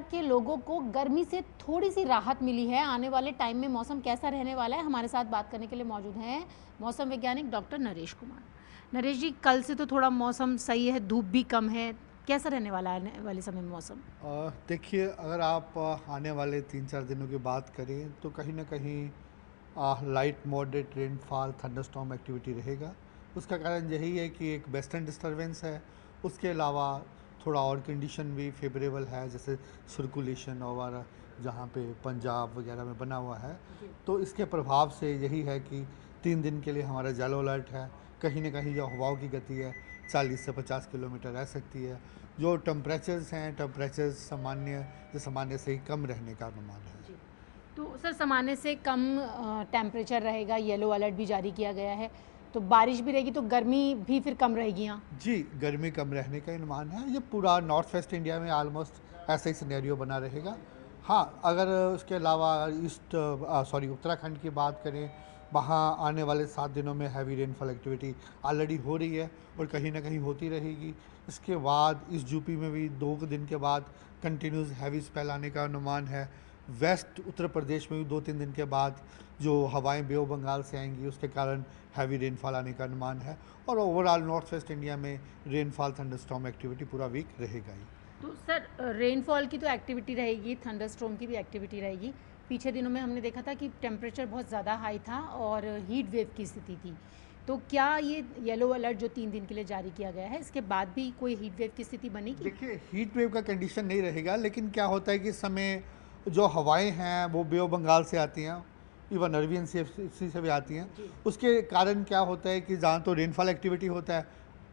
शहर के लोगों को गर्मी से थोड़ी सी राहत मिली है। आने वाले टाइम में मौसम कैसा रहने वाला है, हमारे साथ बात करने के लिए मौजूद हैं मौसम वैज्ञानिक डॉक्टर नरेश कुमार। नरेश जी, कल से तो थोड़ा मौसम सही है, धूप भी कम है, कैसा रहने वाला है आने वाले समय में मौसम? देखिए, अगर आप आने वाले 3-4 दिनों की बात करें तो कहीं ना कहीं light moderate rainfall thunderstorm activity रहेगा। उसका कारण यही है कि एक वेस्टर्न डिस्टरबेंस है। उसके अलावा थोड़ा और कंडीशन भी फेवरेबल है, जैसे सर्कुलेशन और जहाँ पे पंजाब वगैरह में बना हुआ है। तो इसके प्रभाव से यही है कि 3 दिन के लिए हमारा येलो अलर्ट है। कहीं ना कहीं जो हवाओं की गति है 40 से 50 किलोमीटर रह सकती है। जो टेम्परेचर्स हैं, टेम्परेचर सामान्य से ही कम रहने का अनुमान है। जी। तो सर, सामान्य से कम टेम्परेचर रहेगा, येलो अलर्ट भी जारी किया गया है, तो बारिश भी रहेगी तो गर्मी भी फिर कम रहेगी यहाँ? जी, गर्मी कम रहने का अनुमान है। ये पूरा नॉर्थ वेस्ट इंडिया में ऑलमोस्ट ऐसा ही सिनेरियो बना रहेगा। हाँ, अगर उसके अलावा उत्तराखंड की बात करें, वहाँ आने वाले 7 दिनों में हैवी रेनफॉल एक्टिविटी ऑलरेडी हो रही है और कहीं ना कहीं होती रहेगी। इसके बाद इस यूपी में भी 2 दिन के बाद कंटिन्यूस हैवी स्पेल आने का अनुमान है। वेस्ट उत्तर प्रदेश में भी 2-3 दिन के बाद जो हवाएं बे ऑफ बंगाल से आएंगी उसके कारण हैवी रेनफॉल आने का अनुमान है। और ओवरऑल नॉर्थ वेस्ट इंडिया में रेनफॉल थंडरस्टॉर्म एक्टिविटी पूरा वीक रहेगा ही। तो सर, रेनफॉल की तो एक्टिविटी रहेगी, थंडरस्टॉर्म की भी एक्टिविटी रहेगी। पीछे दिनों में हमने देखा था कि टेम्परेचर बहुत ज़्यादा हाई था और हीट वेव की स्थिति थी। तो क्या ये येलो अलर्ट जो 3 दिन के लिए जारी किया गया है, इसके बाद भी कोई हीट वेव की स्थिति बनेगी? देखिए, हीट वेव का कंडीशन नहीं रहेगा, लेकिन क्या होता है कि इस समय जो हवाएं हैं वो बे ऑफ बंगाल से आती हैं, इवन अरबियन सी से भी आती हैं। जी। उसके कारण क्या होता है कि जहाँ तो रेनफॉल एक्टिविटी होता है,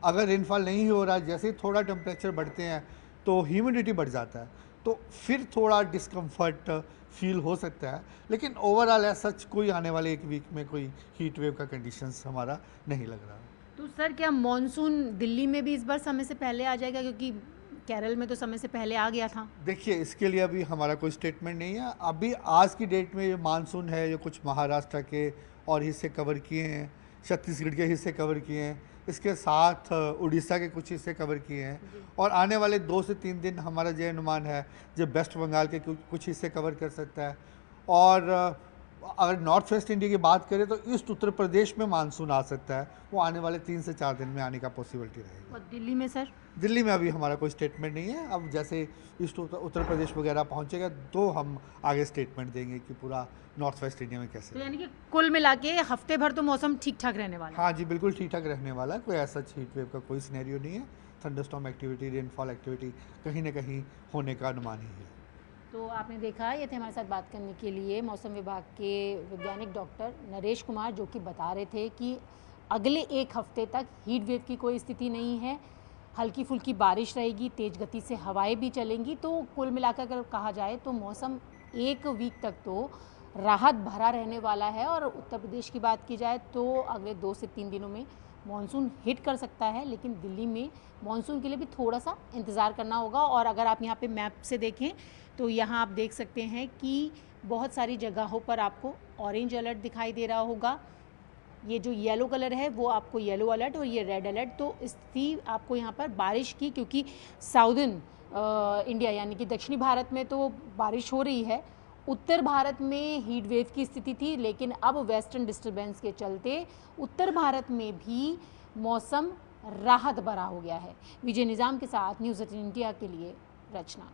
अगर रेनफॉल नहीं हो रहा, जैसे ही थोड़ा टेम्परेचर बढ़ते हैं तो ह्यूमिडिटी बढ़ जाता है, तो फिर थोड़ा डिस्कम्फर्ट फील हो सकता है। लेकिन ओवरऑल ऐसा कोई आने वाले 1 वीक में कोई हीट वेव का कंडीशंस हमारा नहीं लग रहा। तो सर, क्या मानसून दिल्ली में भी इस बार समय से पहले आ जाएगा, क्योंकि केरल में तो समय से पहले आ गया था? देखिए, इसके लिए अभी हमारा कोई स्टेटमेंट नहीं है। अभी आज की डेट में ये मानसून है जो कुछ महाराष्ट्र के और हिस्से कवर किए हैं, छत्तीसगढ़ के हिस्से कवर किए हैं, इसके साथ उड़ीसा के कुछ हिस्से कवर किए हैं। जी। और आने वाले 2 से 3 दिन हमारा जो अनुमान है जो वेस्ट बंगाल के कुछ हिस्से कवर कर सकता है। और अगर नॉर्थ वेस्ट इंडिया की बात करें तो ईस्ट उत्तर प्रदेश में मानसून आ सकता है। वो आने वाले 3 से 4 दिन में आने का पॉसिबिलिटी रहेगी। और दिल्ली में सर? दिल्ली में अभी हमारा कोई स्टेटमेंट नहीं है। अब जैसे ईस्ट उत्तर प्रदेश वगैरह पहुंचेगा तो हम आगे स्टेटमेंट देंगे कि पूरा नॉर्थ वेस्ट इंडिया में कैसे तो यानी रहेगा। कि कुल मिला के हफ्ते भर तो मौसम ठीक ठाक रहने वाला है? हाँ जी, बिल्कुल ठीक ठाक रहने वाला है। कोई ऐसा हीट वेव का कोई सिनेरियो नहीं है। थंडरस्टॉर्म एक्टिविटी, रेनफॉल एक्टिविटी कहीं ना कहीं होने का अनुमान ही है। तो आपने देखा, ये थे हमारे साथ बात करने के लिए मौसम विभाग के वैज्ञानिक डॉक्टर नरेश कुमार, जो कि बता रहे थे कि अगले 1 हफ्ते तक हीट वेव की कोई स्थिति नहीं है। हल्की फुल्की बारिश रहेगी, तेज़ गति से हवाएं भी चलेंगी। तो कुल मिलाकर अगर कहा जाए तो मौसम 1 वीक तक तो राहत भरा रहने वाला है। और उत्तर प्रदेश की बात की जाए तो अगले 2 से 3 दिनों में मानसून हिट कर सकता है, लेकिन दिल्ली में मानसून के लिए भी थोड़ा सा इंतज़ार करना होगा। और अगर आप यहाँ पे मैप से देखें तो यहाँ आप देख सकते हैं कि बहुत सारी जगहों पर आपको ऑरेंज अलर्ट दिखाई दे रहा होगा। ये जो येलो कलर है वो आपको येलो अलर्ट, और ये रेड अलर्ट। तो स्थिति आपको यहाँ पर बारिश की, क्योंकि साउदर्न इंडिया यानी कि दक्षिणी भारत में तो बारिश हो रही है, उत्तर भारत में हीट वेव की स्थिति थी, लेकिन अब वेस्टर्न डिस्टर्बेंस के चलते उत्तर भारत में भी मौसम राहत भरा हो गया है। विजय निज़ाम के साथ न्यूज़ 18 इंडिया के लिए रचना।